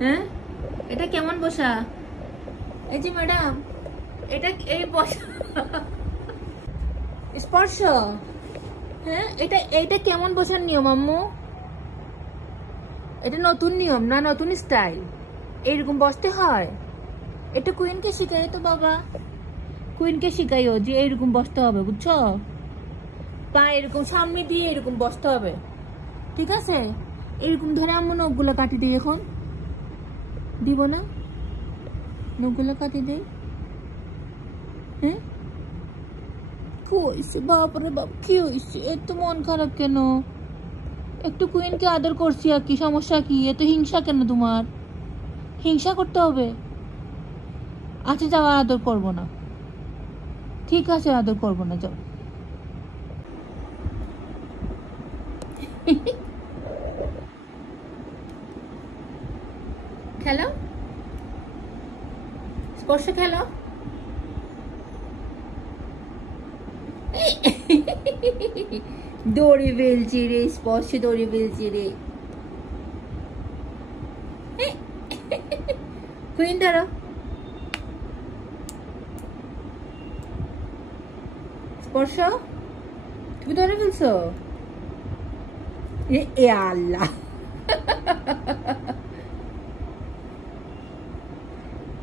হ্যাঁ, এটা কেমন বসা? এই যে ম্যাডাম, এটা এই বসা স্পর্শ। হ্যাঁ, এটা কেমন বসার নিয়ম আম্মু? এটা নতুন নিয়ম না নতুন স্টাইল? এইরকম বসতে হয়? এটা কুইনকে শিখাই তো বাবা, কুইনকে শিখাইও যে এইরকম বসতে হবে, বুঝছো? পা এরকম সামনে দিয়ে এরকম বসতে হবে, ঠিক আছে? এরকম ধরে আম্মু নখগুলো কাটি দিই, এখন দিব না? নখগুলো কাটি দেই। হ্যাঁ, কি হয়েছে বাপরে বাপ, কি হয়েছে? এত মন খারাপ কেন? একটু কুইনকে আদর করছি, আর কি সমস্যা? কি এত হিংসা কেন তোমার? হিংসা করতে হবে? আচ্ছা যাও, আর আদর করবো না, ঠিক আছে আদর করবো না, যাও। খেলো, স্পর্শ খেলো। দড়ি বেলছি রে স্পর্শ, দড়ি বেলছি রে। কুইন ধরো, স্পর্শ তুমি ধরে ফেলছো। এ আল্লাহ,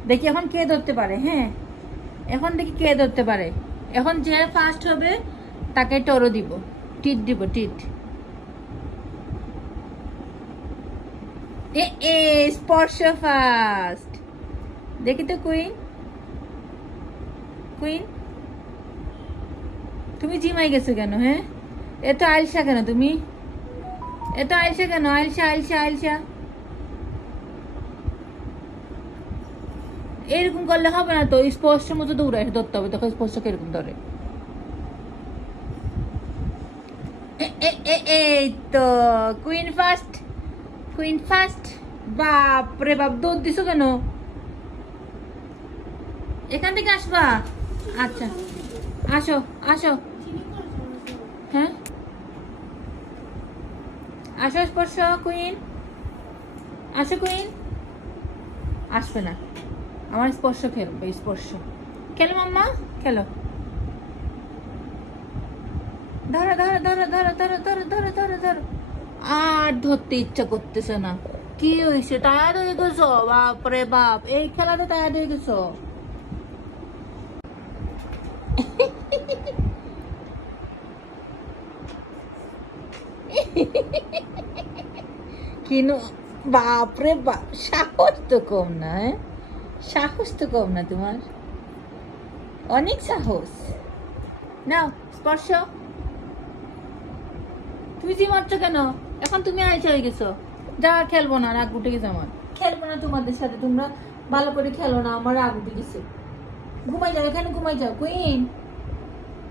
দেখি এখন কে ধরতে পারে। হ্যাঁ, এখন দেখি কে ধরতে পারে। এখন যে ফার্স্ট হবে তাকে টরো দিব, টিট দিব, টিট। এ এ স্পর্শ ফার্স্ট। দেখি তো কুইন, কুইন তুমি জিমাই গেছো কেন? হ্যাঁ, এত আলসা কেন তুমি? এত আলসা কেন? আলসা আলসা আলসা। এরকম করলে হবে না তো, স্পর্শ মতো দৌড়ায় ধরতে হবে, তখন স্পর্শ কিরকম ধরে। এই তো কুইন ফার্স্ট, কুইন ফার্স্ট। বাপ রে বাপ, দৌড় দিছো কেন? এখান থেকে আসবা? আচ্ছা, আসো আসো। হ্যাঁ, আসো স্পর্শ, কুইন আসো। কুইন আসবে না, আমার স্পর্শ খেলবে। স্পর্শ খেলো মাম্মা, খেলো। ধরো ধরো ধরো ধরো ধরো ধরো ধরো ধরো ধরো। আর ধরতে ইচ্ছা করতেছে না। কি হয়েছে? টায়ার্ড হয়ে গেছো? বাপরে বাপ, এই খেলাতে টায়ার্ড হয়ে গেছো? কিনো, বাপরে বাপ, সাহস তো কম না। হ্যাঁ, সাহস তো কম না তোমার, অনেক সাহস। নাও স্পর্শ। তুমি জি মারছো কেন? এখন তুমি আইসা হয়ে গেছো। যা, খেলবো না, রাগ উঠে গেছে আমার। খেলবো না তোমাদের সাথে, তোমরা ভালো করে খেলো না, আমার রাগ উঠে গেছে। ঘুমাই যাও, এখানে ঘুমাই যাও কুইন,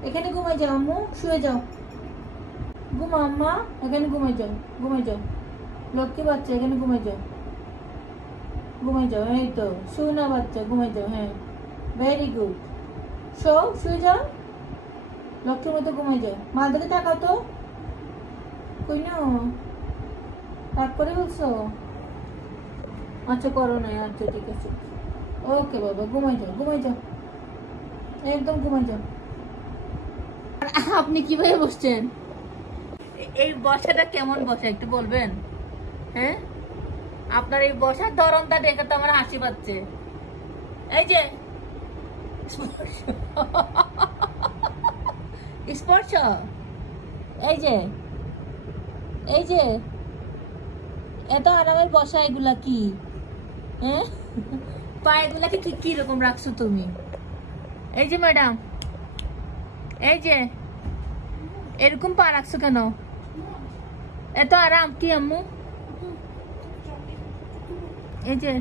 এখানে ঘুমাই যাও আম্মু, শুয়ে যাও। ঘুমা আম্মা, এখানে ঘুমাই যাও, ঘুমাই যাও লক্ষ্মী বাচ্চা, এখানে ঘুমাই যাও, ঘুমাই যাও। এই তো শুনা বাচ্চা, ঘুমাই যাও। হ্যাঁ, ভেরি গুড। শুয়ে যাও, লক্ষ্মীর মতো ঘুমাই যাও। মা দিকে তাকাও তো, কইনো রাগ করে বলছো? আচ্ছা করো না, আচ্ছা ঠিক আছে, ওকে বাবা, ঘুমাই যাও, ঘুমাই যাও, একদম ঘুমাই যাও। আপনি কিভাবে বসছেন? এই বসাটা কেমন বসা একটু বলবেন? হ্যাঁ, আপনার এই বসার ধরনটা দেখে তো আমার হাসি পাচ্ছে। এই যে স্পর্শ, এই যে, এই যে এত আরামের বসা, এগুলা কি? হ্যাঁ, পায়েগুলাকে ঠিক কি রকম রাখছো তুমি? এই যে ম্যাডাম, এই যে এরকম পা রাখছো কেন? এত আরাম কি আম্মু? এই যে